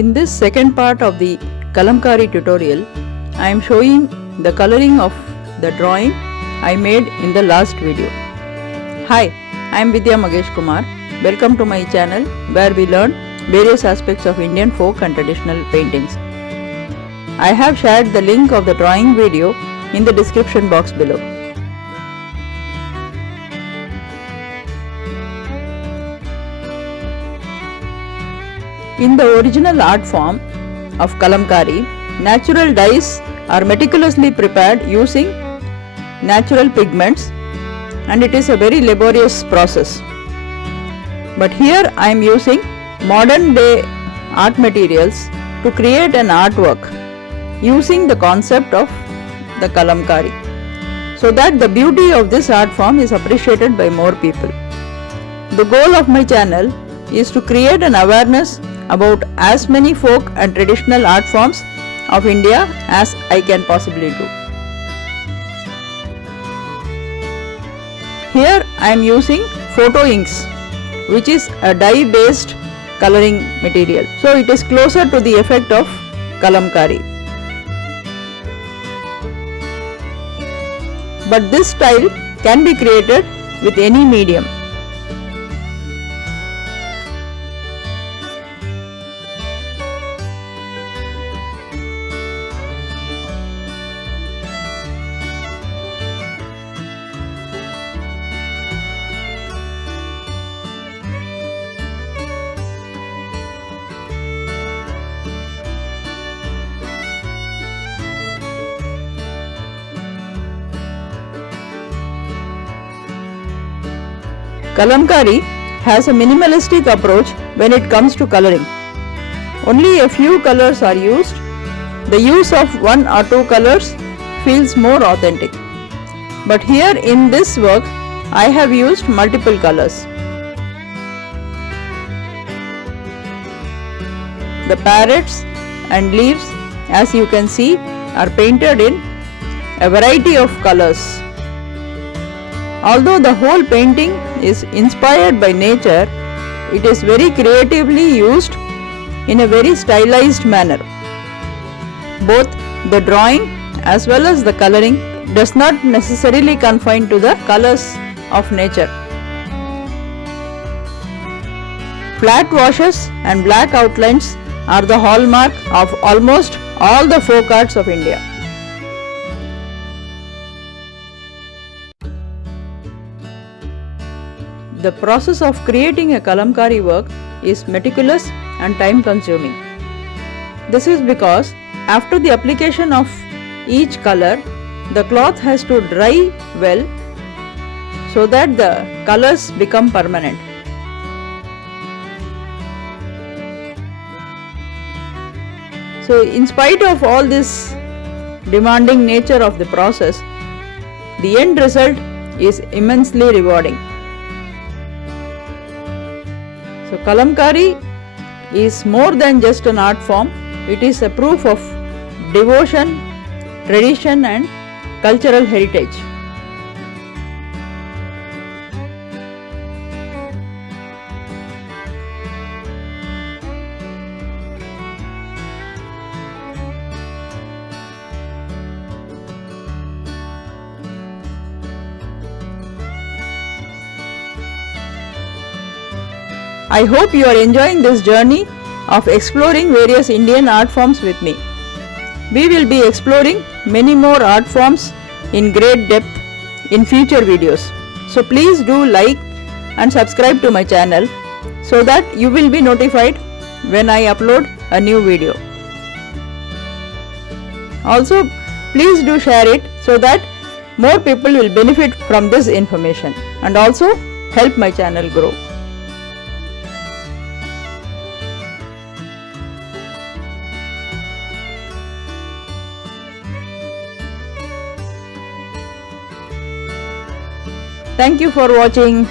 In this second part of the Kalamkari tutorial, I am showing the coloring of the drawing I made in the last video. Hi, I am Vidya Magesh Kumar. Welcome to my channel where we learn various aspects of Indian folk and traditional paintings. I have shared the link of the drawing video in the description box below. In the original art form of Kalamkari, natural dyes are meticulously prepared using natural pigments, and it is a very laborious process. But here I am using modern day art materials to create an artwork using the concept of the Kalamkari, so that the beauty of this art form is appreciated by more people. The goal of my channel is to create an awareness about as many folk and traditional art forms of India as I can possibly do. Here I am using photo inks, which is a dye based coloring material, so it is closer to the effect of Kalamkari. But this style can be created with any medium. Kalamkari has a minimalistic approach when it comes to coloring. Only a few colors are used. The use of one or two colors feels more authentic. But here in this work, I have used multiple colors. The parrots and leaves, as you can see, are painted in a variety of colors. Although the whole painting is inspired by nature, it is very creatively used in a very stylized manner. Both the drawing as well as the coloring does not necessarily confine to the colors of nature. Flat washes and black outlines are the hallmark of almost all the folk arts of India. The process of creating a Kalamkari work is meticulous and time consuming. This is because after the application of each color, the cloth has to dry well so that the colors become permanent. So in spite of all this demanding nature of the process, the end result is immensely rewarding. So Kalamkari is more than just an art form, it is a proof of devotion, tradition and cultural heritage. I hope you are enjoying this journey of exploring various Indian art forms with me. We will be exploring many more art forms in great depth in future videos. So please do like and subscribe to my channel so that you will be notified when I upload a new video. Also, please do share it so that more people will benefit from this information and also help my channel grow. Thank you for watching.